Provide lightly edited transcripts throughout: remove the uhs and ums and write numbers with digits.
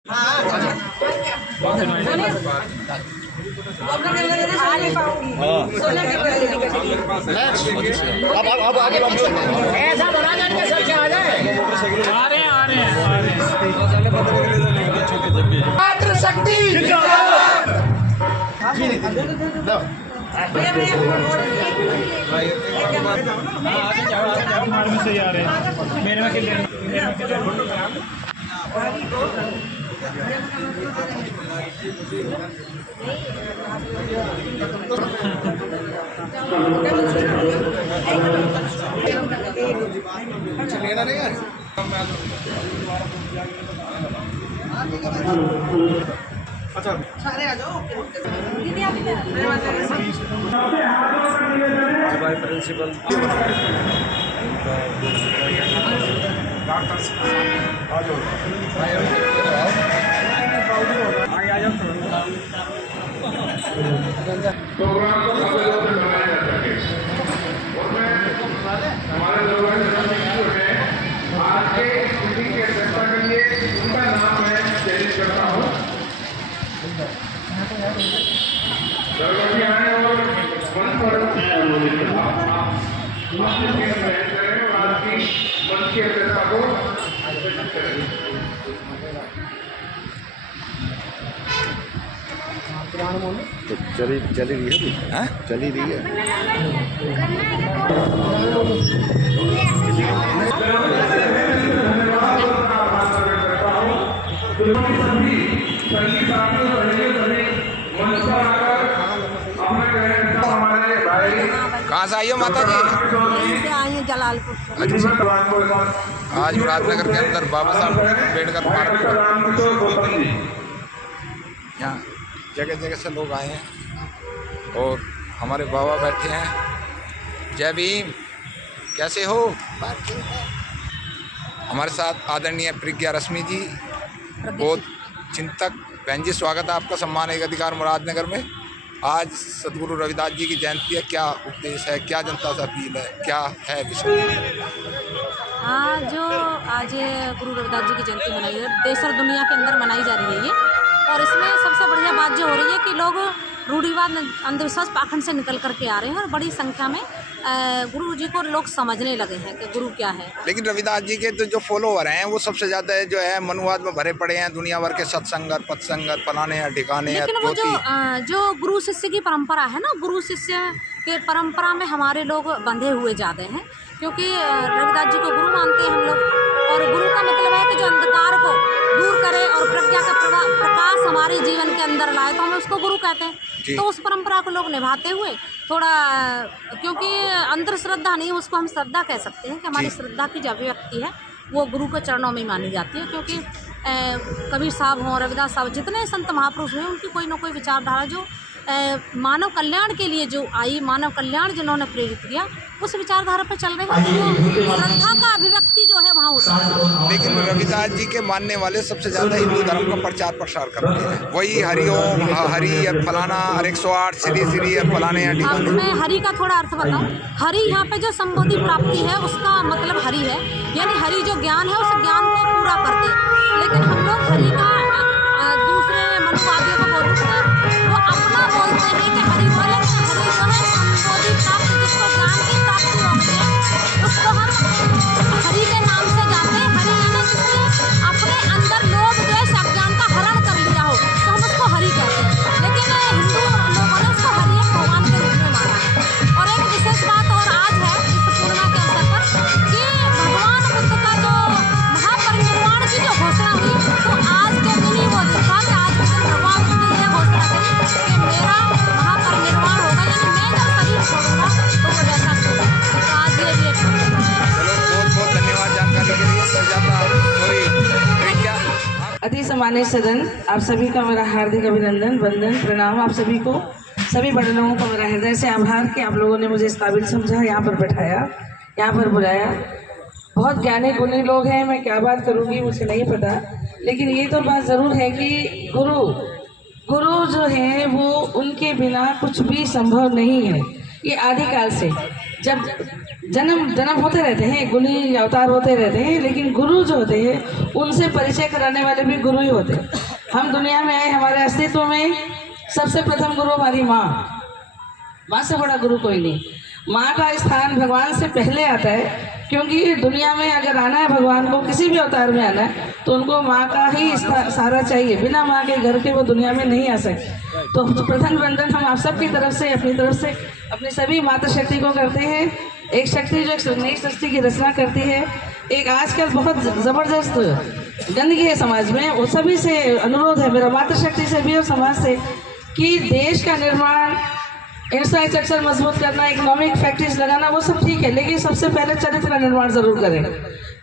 अब आगे ऐसा बना जाने सर क्या आ जाए। आ रहे हैं मातृ शक्ति से आ रहे हैं मेरे में लेना नहीं है। अच्छा सारे आ जाओ दीदी आप भाई प्रिंसिपल डॉक्टर आ जाओ प्रोग्राम को बनाया जा सके और मैं हमारे लोगों ने आज के मीटिंग की अध्यक्षता के लिए उनका नाम मैं चयनित करता हूँ। आए और मंच पर आज की मंच की अध्यक्षता को तो चली रही है चली रही है। कहाँ से आई हो माता जी? आई हैं जलालपुर। आज मुरादनगर के अंदर बाबा साहब अम्बेडकर पार्क यहाँ जगह जगह से लोग आए हैं और हमारे बाबा बैठे हैं। जय भीम, कैसे हो? हमारे साथ आदरणीय प्रज्ञा रश्मि जी, बहुत चिंतक। बहन जी स्वागत है आपका सम्मान एक अधिकार मुरादनगर में। आज सदगुरु रविदास जी की जयंती है, क्या उपदेश है, क्या जनता से अपील है, क्या है विषय? आज गुरु रविदास जी की जयंती मनाई है, देश और दुनिया के अंदर मनाई जा रही है ये। और इसमें सबसे बढ़िया बात जो हो रही है कि लोग रूढ़िवाद अंधविश्वास पाखंड से निकल करके आ रहे हैं और बड़ी संख्या में गुरु जी को लोग समझने लगे हैं कि गुरु क्या है। लेकिन रविदास जी के तो जो फॉलोवर हैं वो सबसे ज़्यादा जो है मनुवाद में भरे पड़े हैं, दुनिया भर के सत्संगर पत्संगर फलाने हैं ठिकाने हैं। लेकिन वो जो गुरु शिष्य की परंपरा है ना, गुरु शिष्य के परंपरा में हमारे लोग बंधे हुए जाते हैं, क्योंकि रविदास जी को गुरु मानते हैं हम लोग। और गुरु का मतलब है कि जो अंधकार को दूर करे और प्रज्ञा का प्रकाश हमारे जीवन के अंदर लाए, तो हम उसको गुरु कहते हैं। तो उस परंपरा को लोग निभाते हुए थोड़ा, क्योंकि अंधश्रद्धा नहीं, उसको हम श्रद्धा कह सकते हैं कि हमारी श्रद्धा की जो अभिव्यक्ति है वो गुरु के चरणों में मानी जाती है। क्योंकि कबीर साहब हों, रविदास साहब, जितने संत महापुरुष हुए उनकी कोई ना कोई विचारधारा जो मानव कल्याण के लिए जो आई, मानव कल्याण जिन्होंने प्रेरित किया, उस विचारधारा पर चल रहे हैं। श्रद्धा का अभिव्यक्ति जो है वहाँ होता है। लेकिन रविदास जी के मानने वाले सबसे ज़्यादा हिंदू धर्म का प्रचार प्रसार करते हैं, वही हरिओम हरि और फलाना और 108 श्री श्री और फलाने। मैं हरि का थोड़ा अर्थ बताऊँ। हरि यहाँ पे जो संबोधि प्राप्ति है उसका मतलब हरि है, यानी हरि जो ज्ञान है उस ज्ञान को पूरा करते। लेकिन हम लोग हरि का दूसरे मनुवादियों को बोलते हैं, वो अपना बोलते हैं कि हरि बोले। हरि जो है संबोधि प्राप्ति, जिसको ज्ञान की प्राप्ति होती है उसको हम हरि के नाम से जानते हैं। हरि यानी जिसने अपने अंदर लोभ द्वेष अज्ञान का हरण कर लिया हो, तो हम उसको हरि कहते हैं। लेकिन हिंदू लोगों ने उसको हरि एक भगवान के रूप में माना है। और एक विशेष बात और आज है इस पूर्णिमा के अवसर पर कि भगवान बुद्ध का जो महापरिनिर्वाण की जो घोषणा हुई, तो आज के दिन ही वो दिन था कि आज के दिन भगवान बुद्ध ने यह घोषणा करी कि मेरा महापरिनिर्वाण होगा, यानी मैं जब शरीर छोड़ूंगा तो वो वैसा होगा। तो आज ये भी एक बहुत बहुत धन्यवाद जानकारी के लिए। अति सम्मानित सदन, आप सभी का मेरा हार्दिक अभिनंदन, वंदन, प्रणाम। आप सभी को, सभी बड़े लोगों को मेरा हृदय से आभार कि आप लोगों ने मुझे इस काबिल समझा, यहाँ पर बैठाया, यहाँ पर बुलाया। बहुत ज्ञानी गुणी लोग हैं, मैं क्या बात करूँगी मुझे नहीं पता, लेकिन ये तो बात ज़रूर है कि गुरु जो है वो उनके बिना कुछ भी संभव नहीं है। ये आदिकाल से, जब जन्म होते रहते हैं, गुणी अवतार होते रहते हैं, लेकिन गुरु जो होते हैं उनसे परिचय कराने वाले भी गुरु ही होते हैं। हम दुनिया में आए, हमारे अस्तित्व में सबसे प्रथम गुरु हमारी माँ से बड़ा गुरु कोई नहीं। माँ का स्थान भगवान से पहले आता है, क्योंकि दुनिया में अगर आना है भगवान को, किसी भी अवतार में आना है, तो उनको माँ का ही सहारा चाहिए। बिना माँ के घर के वो दुनिया में नहीं आ सकते। तो प्रथम वंदन हम आप सबकी तरफ से, अपनी तरफ से, अपनी सभी माता शक्ति को करते हैं। एक शक्ति जो एक नई सृष्टि की रचना करती है। एक आजकल बहुत ज़बरदस्त गंदगी है समाज में, वो सभी से अनुरोध है मेरा, माता शक्ति से भी और समाज से, कि देश का निर्माण, इंफ्रास्ट्रक्चर मजबूत करना, इकोनॉमिक फैक्ट्रीज लगाना, वो सब ठीक है, लेकिन सबसे पहले चरित्र का निर्माण जरूर करें।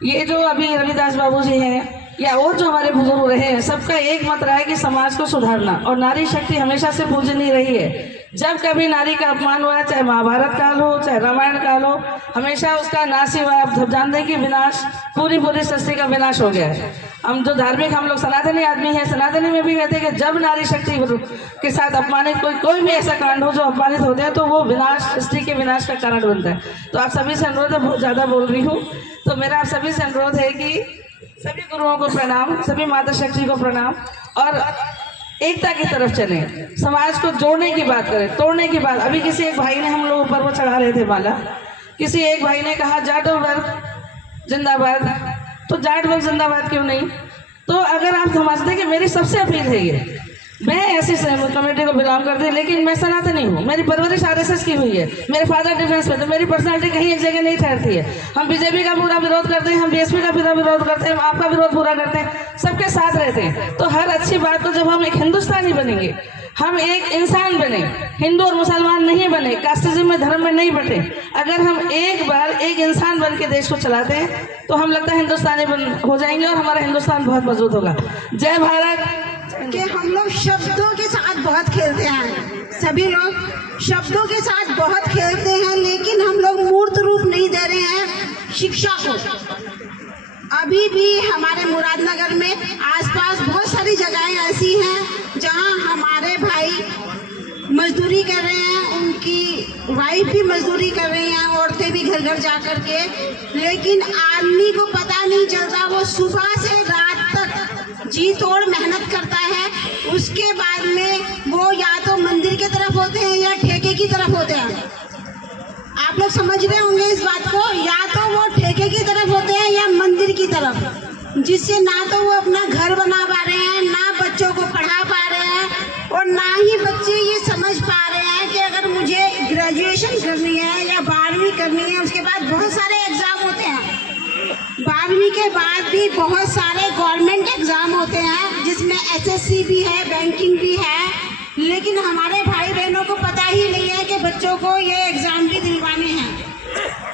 ये जो अभी रविदास बाबू जी हैं या और जो हमारे बुजुर्ग रहे हैं, सबका एक मत रहा है कि समाज को सुधारना, और नारी शक्ति हमेशा से पूजनीय रही है। जब कभी नारी का अपमान हुआ, चाहे महाभारत काल हो, चाहे रामायण काल हो, हमेशा उसका नाश ही हुआ। आप जानते हैं कि विनाश, पूरी सृष्टि का विनाश हो गया है। हम जो धार्मिक, हम लोग सनातनी आदमी हैं, सनातनी में भी कहते हैं कि जब नारी शक्ति के साथ अपमानित कोई भी ऐसा कांड हो जो अपमानित होते हैं, तो वो विनाश, सृष्टि के विनाश का कारण बनता है। तो आप सभी से अनुरोध है, बहुत ज़्यादा बोल रही हूँ, तो मेरा आप सभी से अनुरोध है कि सभी गुरुओं को प्रणाम, सभी माता शक्ति को प्रणाम, और एकता की तरफ चलें, समाज को जोड़ने की बात करें, तोड़ने की बात। अभी किसी एक भाई ने, हम लोग ऊपर वो चढ़ा रहे थे माला, किसी एक भाई ने कहा जाटो वर्ग जिंदाबाद, तो जाट वर्ग जिंदाबाद क्यों नहीं? तो अगर आप समझते कि मेरी सबसे अपील है ये, मैं ऐसी कमेटी को बिलोंग करती हूँ, लेकिन मैं सनातनी हूँ, मेरी परवरिश आरएसएस की हुई है, मेरे फादर डिफेंस में, तो मेरी पर्सनालिटी कहीं एक जगह नहीं ठहरती है। हम बीजेपी का पूरा विरोध करते हैं, हम बीएसपी का पूरा विरोध करते हैं, हम आपका विरोध पूरा करते हैं, सबके साथ रहते हैं। तो हर अच्छी बात को, जब हम एक हिंदुस्तानी बनेंगे, हम एक इंसान बने, हिंदू और मुसलमान नहीं बने, कास्टिज्म में, धर्म में नहीं बटे, अगर हम एक बार एक इंसान बन के देश को चलाते हैं, तो हम लगता है हिंदुस्तानी हो जाएंगे और हमारा हिंदुस्तान बहुत मजबूत होगा। जय भारत। कि हम लोग शब्दों के साथ बहुत खेलते हैं, सभी लोग शब्दों के साथ बहुत खेलते हैं, लेकिन हम लोग मूर्त रूप नहीं दे रहे हैं शिक्षा को। अभी भी हमारे मुरादनगर में आसपास बहुत सारी जगहें ऐसी हैं जहां हमारे भाई मजदूरी कर रहे हैं, उनकी वाइफ भी मजदूरी कर रही हैं, औरतें भी घर घर जा कर के, लेकिन आदमी को पता नहीं चलता, वो सुबह से रात तक जी तोड़ मेहनत करता है। उसके बाद में वो या तो मंदिर की तरफ होते हैं या ठेके की तरफ होते हैं। आप लोग समझ रहे होंगे इस बात को, या तो वो ठेके की तरफ होते हैं या मंदिर की तरफ, जिससे ना तो वो अपना घर बना पा रहे हैं, ना बच्चों को पढ़ा पा रहे हैं, और ना ही बच्चे ये समझ पा रहे हैं कि अगर मुझे ग्रेजुएशन करनी है या 12वीं करनी है, उसके बाद बहुत सारे एग्ज़ाम होते हैं। 12वीं के बाद भी बहुत सारे गवर्नमेंट एग्ज़ाम होते हैं, जिसमें एसएससी भी है, बैंकिंग भी है, लेकिन हमारे भाई बहनों को पता ही नहीं है कि बच्चों को ये एग्ज़ाम भी दिलवाने हैं।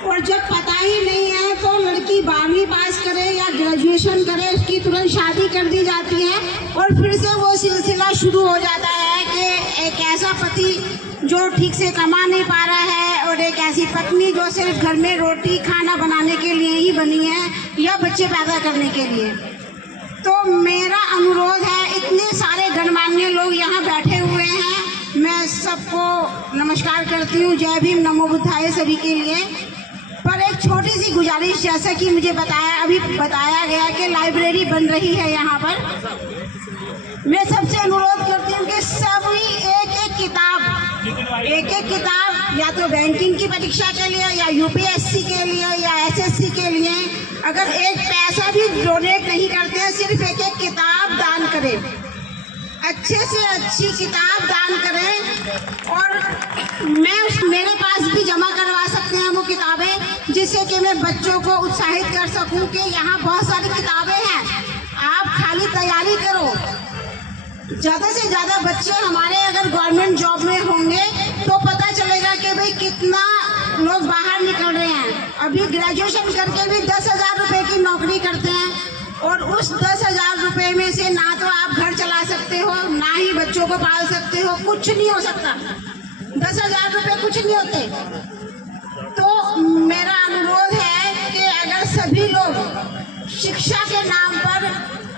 और जब पता ही नहीं है तो लड़की 12वीं पास करे या ग्रेजुएशन करे, उसकी तुरंत शादी कर दी जाती है, और फिर से वो सिलसिला शुरू हो जाता है कि एक ऐसा पति जो ठीक से कमा नहीं पा रहा है, और एक ऐसी पत्नी जो सिर्फ घर में रोटी खाना बनाने के लिए ही बनी है या बच्चे पैदा करने के लिए। तो मेरा अनुरोध है, इतने सारे गणमान्य लोग यहाँ बैठे हुए हैं, मैं सबको नमस्कार करती हूँ, जय भीम, नमो बुद्धाय सभी के लिए। पर एक छोटी सी गुजारिश, जैसा कि मुझे अभी बताया गया कि लाइब्रेरी बन रही है यहाँ पर, मैं सबसे अनुरोध करती हूँ कि सभी एक एक किताब या तो बैंकिंग की परीक्षा के लिए या यूपीएससी के लिए या एसएससी के लिए, अगर एक पैसा भी डोनेट नहीं करते हैं, सिर्फ एक एक किताब दान करें, अच्छे से अच्छी किताब दान करें, और मेरे पास भी जमा करवा सकते हैं वो किताबें, जिससे कि मैं बच्चों को उत्साहित कर सकूं कि यहाँ बहुत सारी किताबें हैं, आप खाली तैयारी करो। ज़्यादा से ज़्यादा बच्चे हमारे अगर गवर्नमेंट जॉब में होंगे तो पता चलेगा कि भाई कितना लोग बाहर निकल रहे हैं। अभी ग्रेजुएशन करके भी 10,000 रुपये की नौकरी करते हैं, और उस 10,000 रुपये में से ना तो आप घर चला सकते हो, ना ही बच्चों को पाल सकते हो, कुछ नहीं हो सकता। 10,000 रुपये कुछ नहीं होते। तो मेरा अनुरोध है कि अगर सभी लोग शिक्षा के नाम पर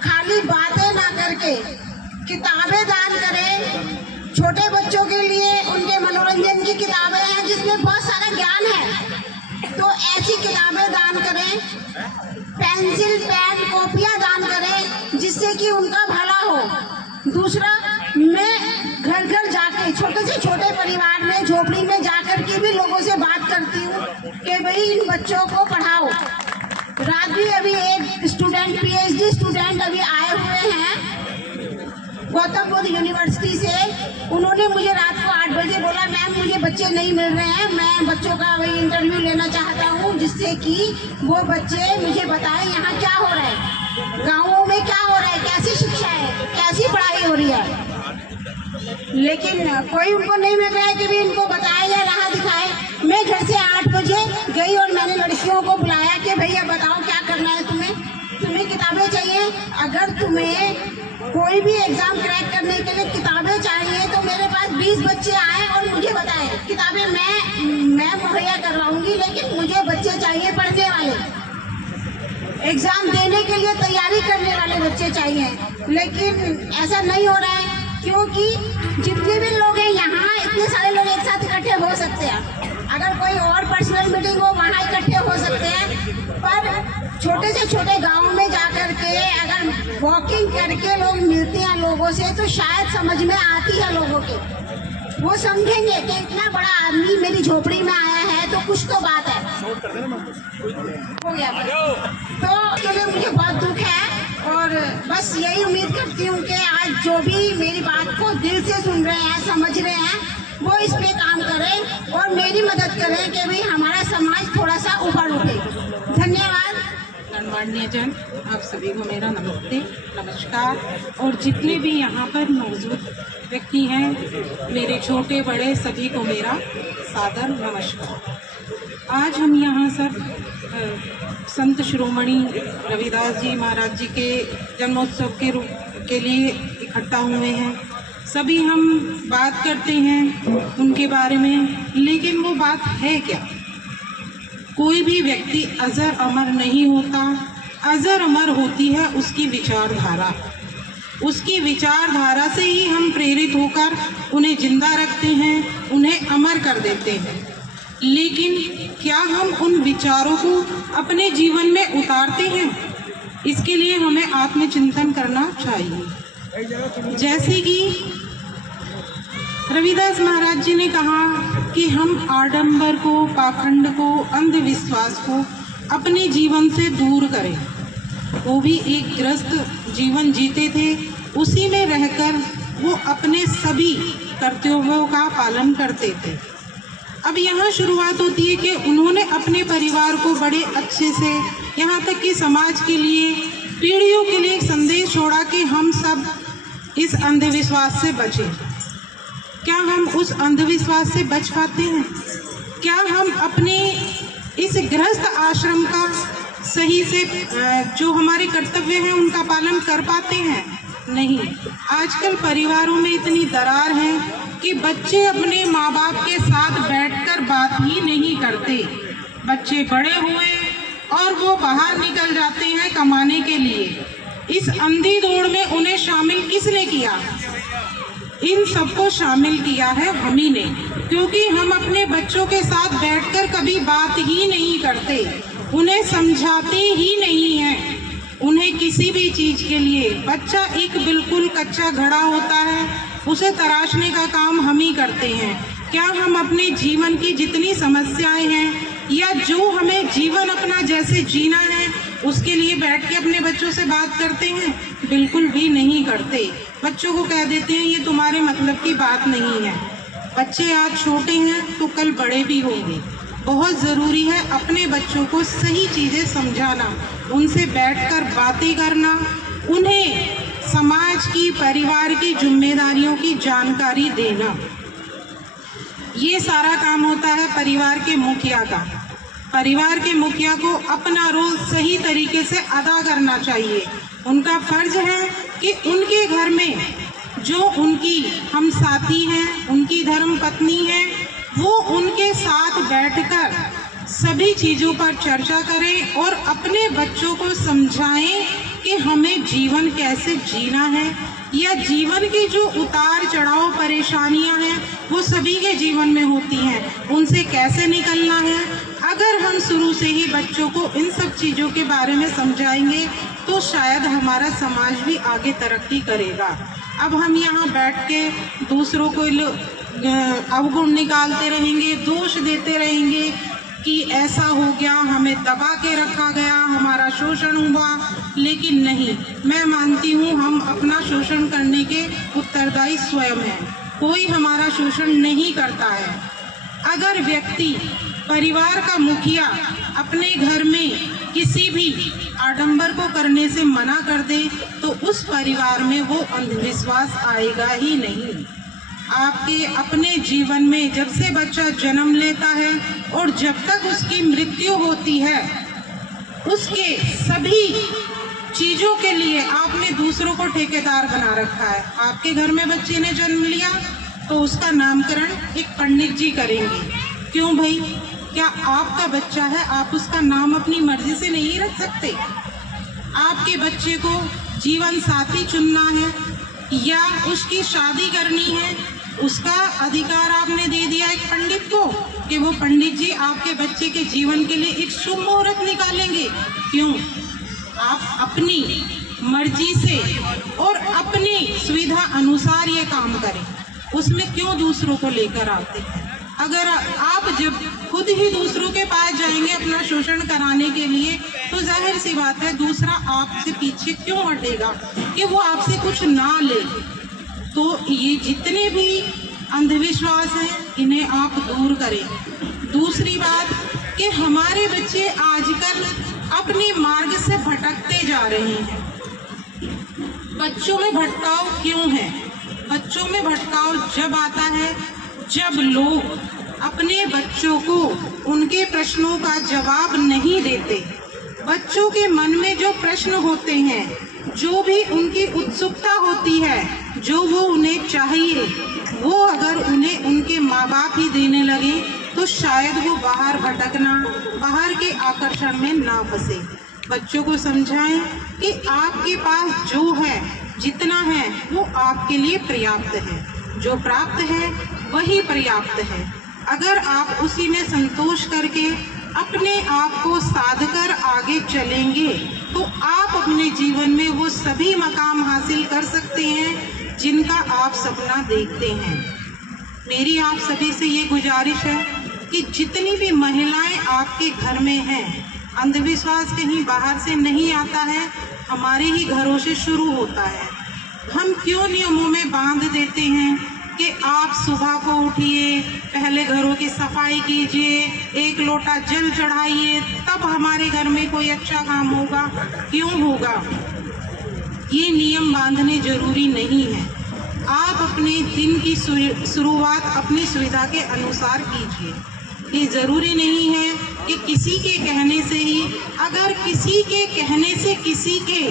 खाली बातें ना करके किताबें दान करें, छोटे बच्चों के लिए उनके मनोरंजन की किताबें हैं जिसमें बहुत सारा ज्ञान है, तो ऐसी किताबें दान करें, पेंसिल पेन कॉपियाँ दान करें, जिससे कि उनका भला हो। दूसरा, मैं घर घर जाके छोटे से छोटे परिवार में झोपड़ी में जाकर के भी लोगों से बात करती हूँ कि भाई इन बच्चों को पढ़ाओ। रात भी अभी एक स्टूडेंट PhD स्टूडेंट अभी आए हुए हैं गौतम बुद्ध यूनिवर्सिटी से। उन्होंने मुझे रात को 8 बजे बोला, मैम मुझे बच्चे नहीं मिल रहे हैं, मैं बच्चों का वही इंटरव्यू लेना चाहता हूँ, जिससे कि वो बच्चे मुझे बताएं यहाँ क्या हो रहा है, गाँवों में क्या हो रहा है, कैसी शिक्षा है, कैसी पढ़ाई हो रही है। लेकिन कोई उनको नहीं मिल रहा है कि भी इनको बताए या राह दिखाए। मैं घर से 8 बजे गई और मैंने लड़कियों को बुलाया कि भैया बताओ क्या करना है तुम्हें किताबें चाहिए। अगर तुम्हें कोई भी एग्जाम क्रैक करने के लिए किताबें चाहिए तो मेरे पास 20 बच्चे आए और मुझे बताएं, किताबें मैं मुहैया करवाऊंगी, लेकिन मुझे बच्चे चाहिए पढ़ने वाले, एग्जाम देने के लिए तैयारी करने वाले बच्चे चाहिए। लेकिन ऐसा नहीं हो रहा है, क्योंकि जितने भी लोग हैं यहाँ, इतने सारे लोग एक साथ इकट्ठे हो सकते हैं। अगर कोई और पर्सनल मीटिंग हो वहाँ इकट्ठे हो सकते हैं, पर छोटे से छोटे गांव में जाकर के अगर वॉकिंग करके लोग मिलते हैं लोगों से, तो शायद समझ में आती है लोगों के। वो समझेंगे कि इतना बड़ा आदमी मेरी झोपड़ी में आया है तो कुछ तो बात है। हो गया तो उसके लिए मुझे बहुत दुख है, और बस यही उम्मीद करती हूँ कि आज जो भी मेरी बात को दिल से सुन रहे हैं, समझ रहे हैं, वो इस पे काम करें और मेरी मदद करें कि भाई हमारा समाज थोड़ा सा ऊपर उठे। धन्यवाद। गणमान्य जन, आप सभी को मेरा नमस्ते, नमस्कार। और जितने भी यहाँ पर मौजूद व्यक्ति हैं, मेरे छोटे बड़े सभी को मेरा सादर नमस्कार। आज हम यहाँ सब संत शिरोमणि रविदास जी महाराज जी के जन्मोत्सव के लिए इकट्ठा हुए हैं। सभी हम बात करते हैं उनके बारे में, लेकिन वो बात है क्या? कोई भी व्यक्ति अजर अमर नहीं होता, अजर अमर होती है उसकी विचारधारा। उसकी विचारधारा से ही हम प्रेरित होकर उन्हें जिंदा रखते हैं, उन्हें अमर कर देते हैं। लेकिन क्या हम उन विचारों को अपने जीवन में उतारते हैं? इसके लिए हमें आत्मचिंतन करना चाहिए। जैसे कि रविदास महाराज जी ने कहा कि हम आडंबर को, पाखंड को, अंधविश्वास को अपने जीवन से दूर करें। वो भी एक ग्रस्त जीवन जीते थे, उसी में रहकर वो अपने सभी कर्तव्यों का पालन करते थे। अब यहाँ शुरुआत होती है कि उन्होंने अपने परिवार को बड़े अच्छे से, यहाँ तक कि समाज के लिए, पीढ़ियों के लिए एक संदेश छोड़ा कि हम सब इस अंधविश्वास से बचें। क्या हम उस अंधविश्वास से बच पाते हैं? क्या हम अपने इस गृहस्थ आश्रम का सही से जो हमारे कर्तव्य हैं उनका पालन कर पाते हैं? नहीं। आजकल परिवारों में इतनी दरार है कि बच्चे अपने माँ बाप के साथ बैठकर बात ही नहीं करते। बच्चे बड़े हुए और वो बाहर निकल जाते हैं कमाने के लिए। इस अंधी दौड़ में उन्हें शामिल किसने किया? इन सबको शामिल किया है हम ही ने, क्योंकि हम अपने बच्चों के साथ बैठकर कभी बात ही नहीं करते, उन्हें समझाते ही नहीं हैं। उन्हें किसी भी चीज़ के लिए, बच्चा एक बिल्कुल कच्चा घड़ा होता है, उसे तराशने का काम हम ही करते हैं। क्या हम अपने जीवन की जितनी समस्याएं हैं या जो हमें जीवन अपना जैसे जीना है उसके लिए बैठ के अपने बच्चों से बात करते हैं? बिल्कुल भी नहीं करते। बच्चों को कह देते हैं ये तुम्हारे मतलब की बात नहीं है। बच्चे आज छोटे हैं तो कल बड़े भी होंगे। बहुत ज़रूरी है अपने बच्चों को सही चीज़ें समझाना, उनसे बैठकर बातें करना, उन्हें समाज की, परिवार की जिम्मेदारियों की जानकारी देना। ये सारा काम होता है परिवार के मुखिया का। परिवार के मुखिया को अपना रोल सही तरीके से अदा करना चाहिए। उनका फर्ज है कि उनके घर में जो उनकी हम साथी हैं, उनकी धर्म पत्नी हैं, वो उनके साथ बैठकर सभी चीज़ों पर चर्चा करें और अपने बच्चों को समझाएं कि हमें जीवन कैसे जीना है, या जीवन के जो उतार चढ़ाव परेशानियां हैं वो सभी के जीवन में होती हैं, उनसे कैसे निकलना है। अगर हम शुरू से ही बच्चों को इन सब चीज़ों के बारे में समझाएंगे तो शायद हमारा समाज भी आगे तरक्की करेगा। अब हम यहाँ बैठ के दूसरों को अवगुण निकालते रहेंगे, दोष देते रहेंगे कि ऐसा हो गया, हमें दबा के रखा गया, हमारा शोषण हुआ। लेकिन नहीं, मैं मानती हूँ हम अपना शोषण करने के उत्तरदायी स्वयं हैं, कोई हमारा शोषण नहीं करता है। अगर व्यक्ति, परिवार का मुखिया अपने घर में किसी भी आडंबर को करने से मना कर दे तो उस परिवार में वो अंधविश्वास आएगा ही नहीं। आपके अपने जीवन में जब से बच्चा जन्म लेता है और जब तक उसकी मृत्यु होती है, उसके सभी चीज़ों के लिए आपने दूसरों को ठेकेदार बना रखा है। आपके घर में बच्चे ने जन्म लिया तो उसका नामकरण एक पंडित जी करेंगे। क्यों भाई? क्या आपका बच्चा है, आप उसका नाम अपनी मर्जी से नहीं रख सकते? आपके बच्चे को जीवन साथी चुनना है या उसकी शादी करनी है, उसका अधिकार आपने दे दिया एक पंडित को कि वो पंडित जी आपके बच्चे के जीवन के लिए एक शुभ मुहूर्त निकालेंगे। क्यों? आप अपनी मर्जी से और अपनी सुविधा अनुसार ये काम करें, उसमें क्यों दूसरों को लेकर आते हैं? अगर आप जब खुद ही दूसरों के पास जाएंगे अपना शोषण कराने के लिए तो जाहिर सी बात है दूसरा आपसे पीछे क्यों हटेगा कि वो आपसे कुछ ना ले। तो ये जितने भी अंधविश्वास हैं इन्हें आप दूर करें। दूसरी बात कि हमारे बच्चे आजकल अपने मार्ग से भटकते जा रहे हैं। बच्चों में भटकाव क्यों है? बच्चों में भटकाव जब आता है जब लोग अपने बच्चों को उनके प्रश्नों का जवाब नहीं देते। बच्चों के मन में जो प्रश्न होते हैं, जो भी उनकी उत्सुकता होती है, जो वो उन्हें चाहिए, वो अगर उन्हें उनके माँ बाप ही देने लगे तो शायद वो बाहर भटकना, बाहर के आकर्षण में ना फंसे। बच्चों को समझाएं कि आपके पास जो है, जितना है, वो आपके लिए पर्याप्त है। जो प्राप्त है वही पर्याप्त है। अगर आप उसी में संतोष करके अपने आप को साध कर आगे चलेंगे तो आप अपने जीवन में वो सभी मकाम हासिल कर सकते हैं जिनका आप सपना देखते हैं। मेरी आप सभी से ये गुजारिश है कि जितनी भी महिलाएं आपके घर में हैं, अंधविश्वास कहीं बाहर से नहीं आता है, हमारे ही घरों से शुरू होता है। हम क्यों नियमों में बांध देते हैं कि आप सुबह को उठिए, पहले घरों की सफाई कीजिए, एक लोटा जल चढ़ाइए, तब हमारे घर में कोई अच्छा काम होगा। क्यों होगा? ये नियम बांधने जरूरी नहीं है। आप अपने दिन की शुरुआत अपनी सुविधा के अनुसार कीजिए। ये ज़रूरी नहीं है कि किसी के कहने से ही, अगर किसी के कहने से किसी के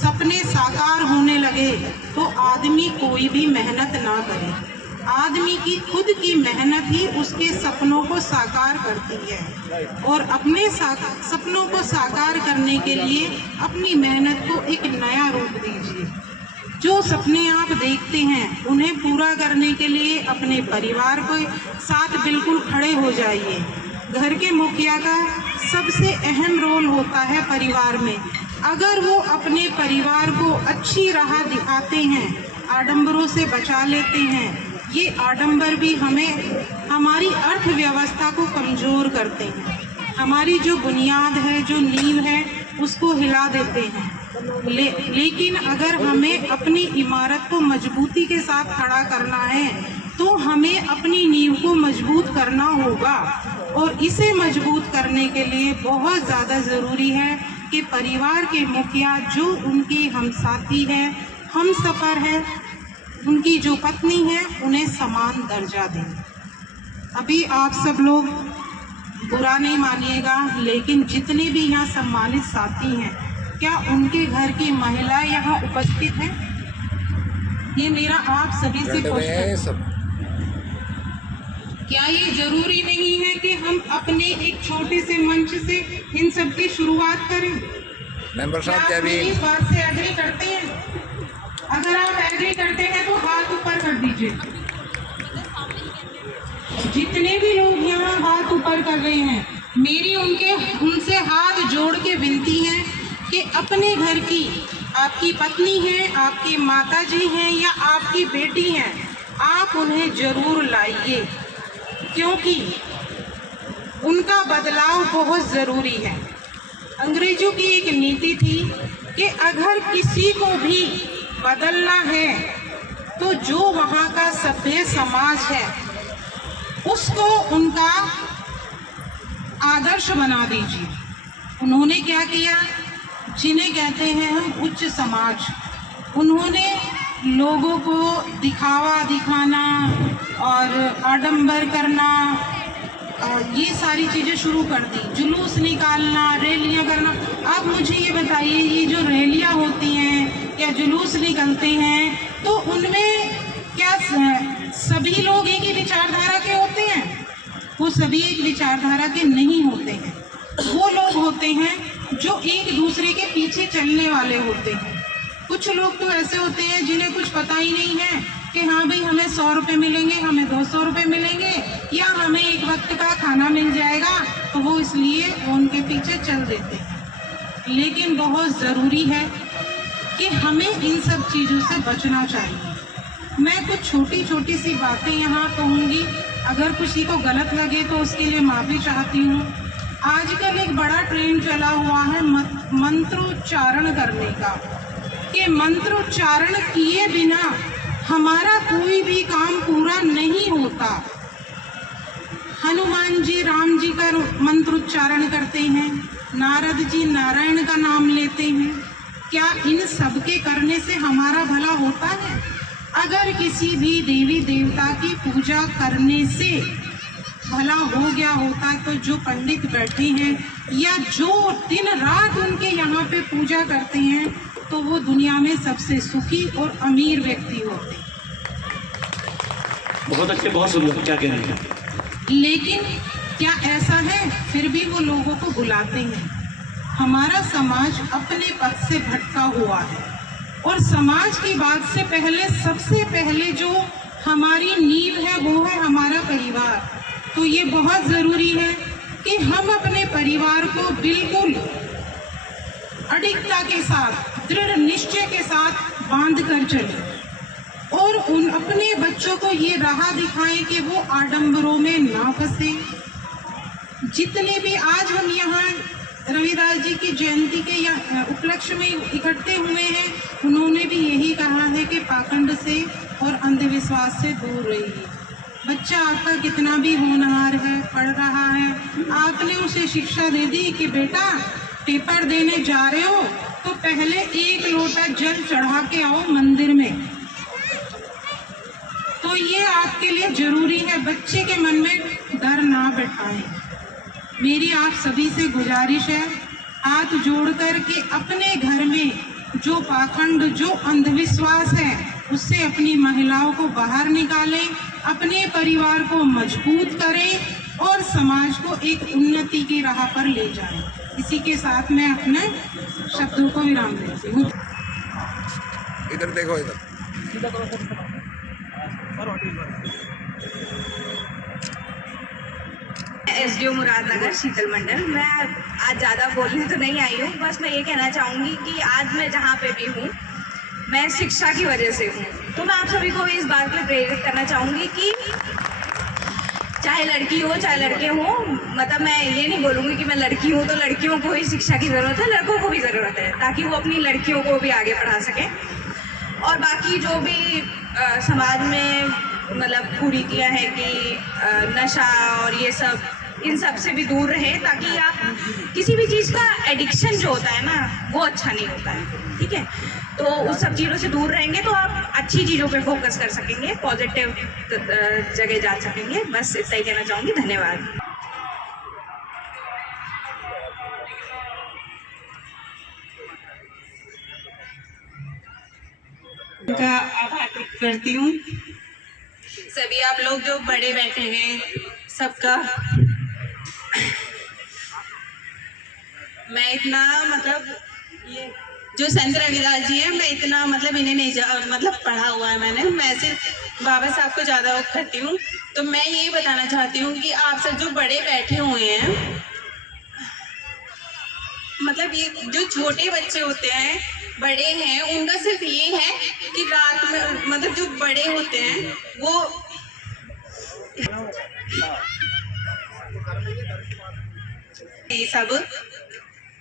सपने साकार होने लगे तो आदमी कोई भी मेहनत ना करे। आदमी की खुद की मेहनत ही उसके सपनों को साकार करती है। और अपने सपनों को साकार करने के लिए अपनी मेहनत को एक नया रूप दीजिए। जो सपने आप देखते हैं उन्हें पूरा करने के लिए अपने परिवार के साथ बिल्कुल खड़े हो जाइए। घर के मुखिया का सबसे अहम रोल होता है परिवार में। अगर वो अपने परिवार को अच्छी राह दिखाते हैं, आडंबरों से बचा लेते हैं, ये आडंबर भी हमें, हमारी अर्थव्यवस्था को कमज़ोर करते हैं। हमारी जो बुनियाद है, जो नींव है, उसको हिला देते हैं। लेकिन अगर हमें अपनी इमारत को मजबूती के साथ खड़ा करना है तो हमें अपनी नींव को मजबूत करना होगा। और इसे मजबूत करने के लिए बहुत ज़्यादा ज़रूरी है कि परिवार के मुखिया जो उनकी हमसाथी है, हम सफ़र है, उनकी जो पत्नी है, उन्हें समान दर्जा दें। अभी आप सब लोग बुरा नहीं मानिएगा, लेकिन जितने भी यहाँ सम्मानित साथी हैं, क्या उनके घर की महिला यहाँ उपस्थित हैं? ये मेरा आप सभी से क्वेश्चन है। क्या ये जरूरी नहीं है कि हम अपने एक छोटे से मंच से इन सब की शुरुआत करें? मेंबर साहब क्या भी इस बात से एग्री करते हैं? अगर आप एग्री करते हैं तो हाथ ऊपर कर दीजिए। जितने भी लोग यहाँ हाथ ऊपर कर रहे हैं, मेरी उनसे हाथ जोड़ के विनती है कि अपने घर की, आपकी पत्नी है, आपकी माता जी हैं या आपकी बेटी हैं, आप उन्हें ज़रूर लाइए, क्योंकि उनका बदलाव बहुत ज़रूरी है। अंग्रेज़ों की एक नीति थी कि अगर किसी को भी बदलना है तो जो वहाँ का सभ्य समाज है उसको उनका आदर्श बना दीजिए। उन्होंने क्या किया, जिन्हें कहते हैं हम उच्च समाज, उन्होंने लोगों को दिखावा दिखाना और आडंबर करना, ये सारी चीज़ें शुरू कर दी, जुलूस निकालना, रैलियां करना। आप मुझे ये बताइए, ये जो रैलियां होती हैं या जुलूस निकलते हैं तो उनमें क्या सभी लोग एक ही विचारधारा के होते हैं? वो सभी एक विचारधारा के नहीं होते हैं। वो लोग होते हैं जो एक दूसरे के पीछे चलने वाले होते हैं। कुछ लोग तो ऐसे होते हैं जिन्हें कुछ पता ही नहीं है कि हाँ भाई हमें 100 रुपये मिलेंगे, हमें 200 रुपये मिलेंगे या हमें एक वक्त का खाना मिल जाएगा, तो वो इसलिए वो उनके पीछे चल देते हैं। लेकिन बहुत ज़रूरी है कि हमें इन सब चीज़ों से बचना चाहिए। मैं कुछ छोटी छोटी सी बातें यहाँ कहूँगी, अगर किसी को गलत लगे तो उसके लिए माफ़ी चाहती हूँ। आजकल एक बड़ा ट्रेंड चला हुआ है मंत्रोच्चारण करने का, कि मंत्रोच्चारण किए बिना हमारा कोई भी काम पूरा नहीं होता। हनुमान जी राम जी का मंत्रोच्चारण करते हैं, नारद जी नारायण का नाम लेते हैं। क्या इन सब के करने से हमारा भला होता है? अगर किसी भी देवी देवता की पूजा करने से भला हो गया होता तो जो पंडित बैठे हैं या जो दिन रात उनके यहाँ पे पूजा करते हैं तो वो दुनिया में सबसे सुखी और अमीर व्यक्ति होते। बहुत अच्छे, बहुत सुंदर, क्या कह रहे हैं? लेकिन क्या ऐसा है? फिर भी वो लोगों को बुलाते हैं। हमारा समाज अपने पथ से भटका हुआ है और समाज की बात से पहले सबसे पहले जो हमारी नींव है वो है हमारा परिवार। तो ये बहुत ज़रूरी है कि हम अपने परिवार को बिल्कुल अडिगता के साथ, दृढ़ निश्चय के साथ बांध कर चलें और उन अपने बच्चों को ये राह दिखाएं कि वो आडंबरों में ना फंसे। जितने भी आज हम यहाँ रविदास जी की जयंती के या उपलक्ष्य में इकट्ठे हुए हैं, उन्होंने भी यही कहा है कि पाखंड से और अंधविश्वास से दूर रहिए। बच्चा आपका कितना भी होनहार है, पढ़ रहा है, आपने उसे शिक्षा दे दी कि बेटा पेपर देने जा रहे हो तो पहले 1 लोटा जल चढ़ा के आओ मंदिर में। तो ये आपके लिए जरूरी है। बच्चे के मन में डर ना बैठाएं। मेरी आप सभी से गुजारिश है, हाथ जोड़कर के अपने घर में जो पाखंड, जो अंधविश्वास है उससे अपनी महिलाओं को बाहर निकालें, अपने परिवार को मजबूत करें और समाज को एक उन्नति की राह पर ले जाएं। इसी के साथ मैं अपने शब्दों को विराम देती हूँ। इधर देखो, इधर SDO मुरादनगर शीतल मंडल। मैं आज ज़्यादा बोलने तो नहीं आई हूँ, बस मैं ये कहना चाहूँगी कि आज मैं जहाँ पे भी हूँ मैं शिक्षा की वजह से हूँ। तो मैं आप सभी को इस बात पे प्रेरित करना चाहूँगी कि चाहे लड़की हो चाहे लड़के हो, मतलब मैं ये नहीं बोलूँगी कि मैं लड़की हूँ तो लड़कियों को ही शिक्षा की ज़रूरत है, लड़कों को भी ज़रूरत है, ताकि वो अपनी लड़कियों को भी आगे पढ़ा सकें और बाकी जो भी समाज में मतलब कुरीतियाँ हैं कि नशा और ये सब, इन सब से भी दूर रहे, ताकि आप किसी भी चीज़ का एडिक्शन जो होता है ना वो अच्छा नहीं होता है। ठीक है, तो उस सब चीज़ों से दूर रहेंगे तो आप अच्छी चीज़ों पे फोकस कर सकेंगे, पॉजिटिव जगह जा सकेंगे। बस इतना ही कहना चाहूँगी। धन्यवाद। उनका आभार व्यक्त करती हूँ। सभी आप लोग जो बड़े बैठे हैं सबका मैं इतना मतलब ये जो संत रविदास जी हैं, मैं इतना मतलब इन्हें नहीं मतलब पढ़ा हुआ है मैंने, मैं सिर्फ बाबा साहब को ज़्यादा वक्त करती हूँ। तो मैं यही बताना चाहती हूँ कि आप सब जो बड़े बैठे हुए हैं मतलब ये जो छोटे बच्चे होते हैं, बड़े हैं, उनका सिर्फ ये है कि रात में मतलब जो बड़े होते हैं वो ये सब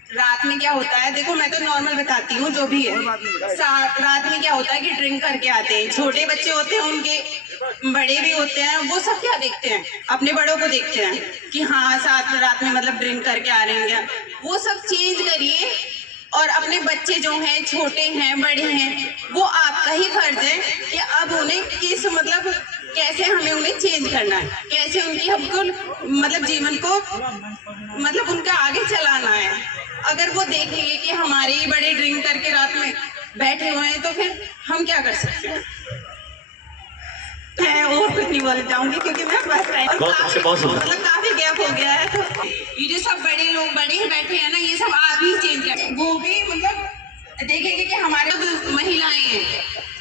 रात में क्या होता है, देखो मैं तो नॉर्मल बताती हूँ जो भी है। रात में क्या होता है कि ड्रिंक करके आते हैं, छोटे बच्चे होते हैं, उनके बड़े भी होते हैं, वो सब क्या देखते हैं, अपने बड़ों को देखते हैं कि हाँ साथ में रात में मतलब ड्रिंक करके आ रहे हैं। वो सब चेंज करिए और अपने बच्चे जो हैं, छोटे हैं, बड़े हैं, वो आपका ही फर्ज है कि अब उन्हें किस मतलब कैसे हमें उन्हें चेंज करना है, कैसे उनकी हमको मतलब जीवन को मतलब उनका आगे चलाना है। अगर वो देखेंगे कि हमारे ही बड़े ड्रिंक करके रात में बैठे हुए हैं तो फिर हम क्या कर सकते हैं। मैं और कुछ नहीं बोल जाऊंगी क्योंकि मैं फर्स्ट टाइम मतलब काफी गैप हो गया है। तो ये जो सब बड़े लोग बड़े बैठे हैं ना, ये सब आप ही चेंज करें। वो भी मतलब देखेंगे कि हमारे महिलाएं हैं,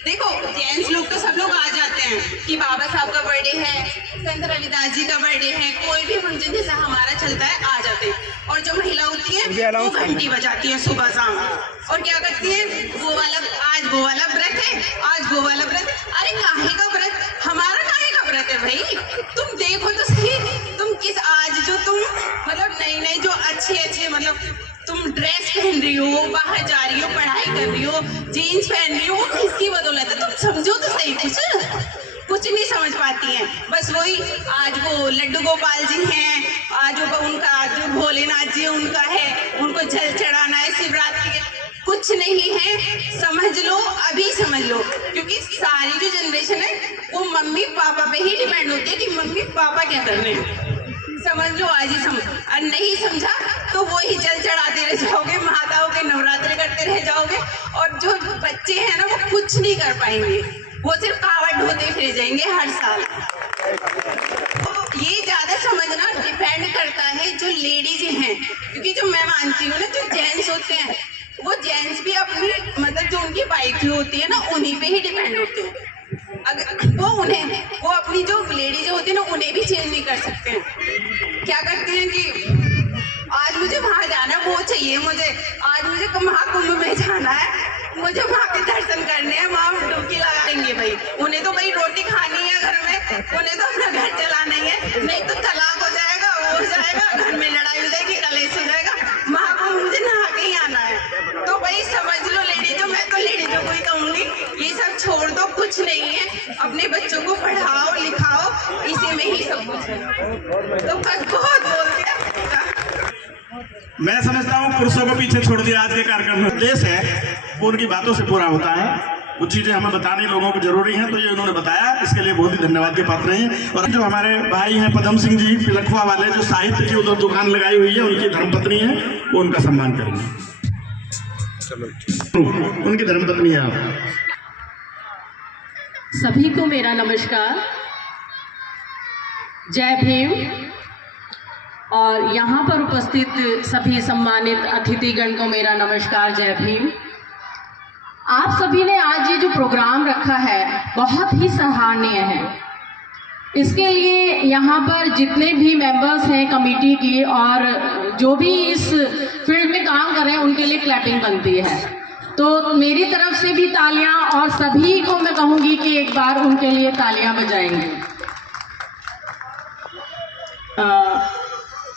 देखो जेंट्स लोग तो सब लोग आ जाते हैं कि बाबा साहब का बर्थडे है, संत रविदास जी का बर्थडे है, कोई भी फंक्शन जैसा हमारा चलता है आ जाते हैं। और जो महिला होती है वो घंटी बजाती है सुबह शाम और क्या करती है, वो वाला आज वो वाला व्रत है, आज वो वाला व्रत है। अरे काहे का व्रत, हमारा काहे का व्रत है भाई, तुम देखो तो सही, तुम किस आज जो तुम मतलब नई नई जो अच्छे मतलब तुम ड्रेस पहन रही हो, बाहर जा रही हो, पढ़ाई कर रही हो, जीन्स पहन रही हो, वो किसकी बदौलत है, तुम समझो तो सही। कुछ नहीं समझ पाती हैं, बस वही आज वो लड्डू गोपाल जी हैं, आज वो उनका जो भोलेनाथ जी उनका है, उनको जल चढ़ाना है शिवरात्रि के, कुछ नहीं है। समझ लो, अभी समझ लो, क्योंकि सारी जो जनरेशन है वो मम्मी पापा पे ही डिपेंड होती है कि मम्मी पापा क्या कर रहे हैं। समझ लो आज ही समझ, और नहीं समझा तो वो ही जल चढ़ाते रह जाओगे, माताओं के नवरात्रे करते रह जाओगे और जो बच्चे हैं ना वो कुछ नहीं कर पाएंगे, वो सिर्फ कावड़ ढोते फिर जाएंगे हर साल। ये ज्यादा समझना डिपेंड करता है जो लेडीज हैं, क्योंकि जो मैं मानती हूँ ना जो जेंट्स होते हैं वो जेंट्स भी अपनी मतलब जो उनकी वाइफ होती है ना उन्हीं पे ही डिपेंड होते हैं। अगर वो अपनी जो लेडीज होती है ना उन्हें भी चेंज नहीं कर सकते हैं। क्या करते हैं कि आज मुझे वहाँ जाना है, वो चाहिए मुझे, आज मुझे महाकुंभ में जाना है, मुझे वहाँ के दर्शन करने हैं, वहाँ डुबकी लगाएंगे भाई। उन्हें तो भाई रोटी खानी है घर में, उन्हें तो अपना घर चलाना ही है, नहीं तो तलाक हो जाएगा, वो हो जाएगा, घर में लड़ाई हो जाएगी, कलेश हो जाएगा, महाकुंभ मुझे नहा के ही आना है। तो भाई समझ लो लेडीजों, मैं तो लेडीजों को ही कहूँगी ये सब छोड़ दो, कुछ नहीं है, अपने बच्चों को पढ़ाओ लिखाओ, इसी में ही सब कुछ है। तो बस बहुत बोल दिया। मैं समझता हूँ पुरुषों को पीछे छोड़ दिया आज के कार्यक्रम में। देश है वो उनकी बातों से पूरा होता है, वो चीज़ें हमें बतानी लोगों को जरूरी हैं, तो ये उन्होंने बताया, इसके लिए बहुत ही धन्यवाद के पात्र हैं। और जो हमारे भाई हैं पदम सिंह जी पिलखवा वाले, जो साहित्य की उधर दुकान लगाई हुई है, उनकी धर्मपत्नी है, वो उनका सम्मान करेंगे। उनकी धर्मपत्नी है आप। सभी को मेरा नमस्कार, जय भीम। और यहाँ पर उपस्थित सभी सम्मानित अतिथिगण को मेरा नमस्कार, जय भीम। आप सभी ने आज ये जो प्रोग्राम रखा है बहुत ही सराहनीय है। इसके लिए यहाँ पर जितने भी मेंबर्स हैं कमेटी की और जो भी इस फील्ड में काम कर रहे हैं उनके लिए क्लैपिंग बनती है। तो मेरी तरफ से भी तालियां, और सभी को मैं कहूँगी कि एक बार उनके लिए तालियां बजाएंगे।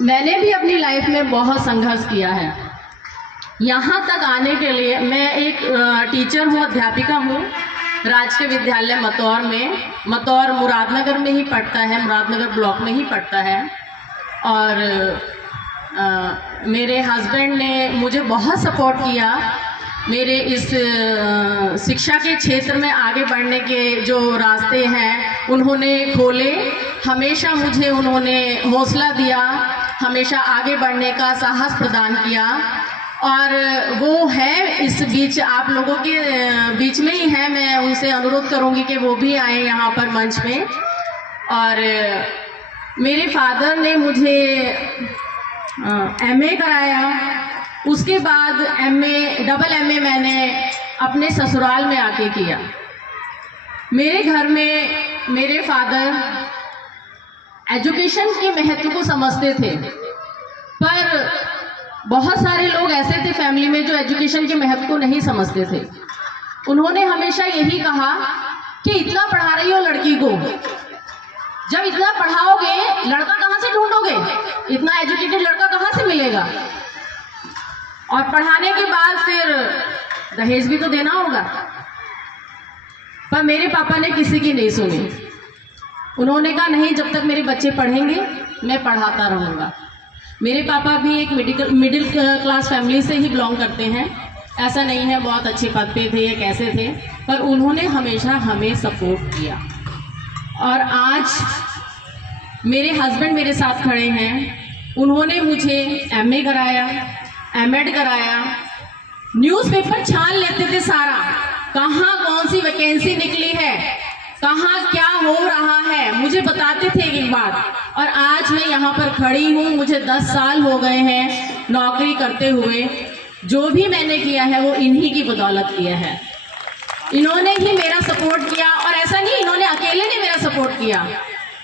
मैंने भी अपनी लाइफ में बहुत संघर्ष किया है। यहाँ तक आने के लिए मैं एक टीचर हूँ, अध्यापिका हूँ, राजकीय विद्यालय मतौर में, मतौर मुरादनगर में ही पढ़ता है, मुरादनगर ब्लॉक में ही पढ़ता है। और मेरे हस्बैंड ने मुझे बहुत सपोर्ट किया मेरे इस शिक्षा के क्षेत्र में आगे बढ़ने के जो रास्ते हैं उन्होंने खोले। हमेशा मुझे उन्होंने हौसला दिया, हमेशा आगे बढ़ने का साहस प्रदान किया। और वो है इस बीच, आप लोगों के बीच में ही है। मैं उनसे अनुरोध करूंगी कि वो भी आए यहाँ पर मंच में। और मेरे फादर ने मुझे एमए कराया, उसके बाद डबल एमए मैंने अपने ससुराल में आके किया। मेरे घर में मेरे फादर एजुकेशन के महत्व को समझते थे, पर बहुत सारे लोग ऐसे थे फैमिली में जो एजुकेशन के महत्व को नहीं समझते थे। उन्होंने हमेशा यही कहा कि इतना पढ़ा रही हो लड़की को, जब इतना पढ़ाओगे लड़का कहाँ से ढूंढोगे, इतना एजुकेटेड लड़का कहाँ से मिलेगा, और पढ़ाने के बाद फिर दहेज भी तो देना होगा। पर मेरे पापा ने किसी की नहीं सुनी। उन्होंने कहा नहीं, जब तक मेरे बच्चे पढ़ेंगे मैं पढ़ाता रहूँगा। मेरे पापा भी एक मिडिल क्लास फैमिली से ही बिलोंग करते हैं, ऐसा नहीं है बहुत अच्छे पद पे थे या कैसे थे, पर उन्होंने हमेशा हमें सपोर्ट किया। और आज मेरे हस्बैंड मेरे साथ खड़े हैं, उन्होंने मुझे एमए कराया, एमएड कराया, न्यूज़पेपर छान लेते थे सारा, कहाँ कौन सी वैकेंसी निकली है, कहाँ क्या हो रहा है, मुझे बताते थे एक बात। और आज मैं यहाँ पर खड़ी हूँ, मुझे 10 साल हो गए हैं नौकरी करते हुए। जो भी मैंने किया है वो इन्हीं की बदौलत किया है, इन्होंने ही मेरा सपोर्ट किया। और ऐसा नहीं इन्होंने अकेले ने मेरा सपोर्ट किया,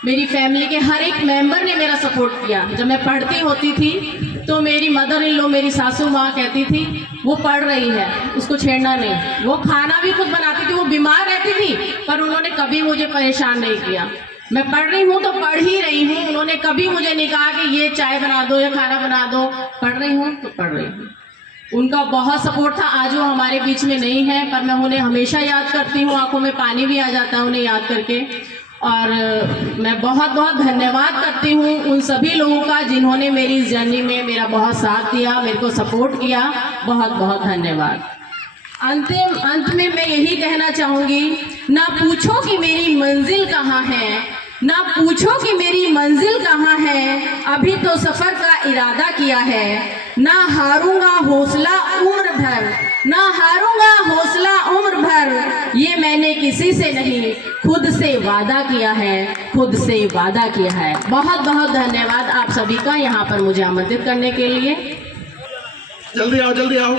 मेरी फैमिली के हर एक मेंबर ने मेरा सपोर्ट किया। जब मैं पढ़ती होती थी तो मेरी मदर इन लो, मेरी सासू माँ कहती थी वो पढ़ रही है उसको छेड़ना नहीं। वो खाना भी खुद बनाती थी, वो बीमार रहती थी पर उन्होंने कभी मुझे परेशान नहीं किया। मैं पढ़ रही हूँ तो पढ़ ही रही हूँ, उन्होंने कभी मुझे नहीं कहा कि ये चाय बना दो या खाना बना दो, पढ़ रही हूँ तो पढ़ रही हूँ। उनका बहुत सपोर्ट था। आज वो हमारे बीच में नहीं है पर मैं उन्हें हमेशा याद करती हूँ, आंखों में पानी भी आ जाता है उन्हें याद करके। और मैं बहुत बहुत धन्यवाद करती हूँ उन सभी लोगों का जिन्होंने मेरी इस जर्नी में मेरा बहुत साथ दिया, मेरे को सपोर्ट किया। बहुत बहुत धन्यवाद। अंत में मैं यही कहना चाहूँगी, ना पूछो कि मेरी मंजिल कहाँ है, ना पूछो कि मेरी मंजिल कहाँ है, अभी तो सफ़र का इरादा किया है। ना हारूंगा हौसला उम्र भर, ना हारूंगा हौसला उम्र भर, ये मैंने किसी से नहीं खुद से वादा किया है, खुद से वादा किया है। बहुत बहुत धन्यवाद आप सभी का यहाँ पर मुझे आमंत्रित करने के लिए। जल्दी आओ, जल्दी आओ।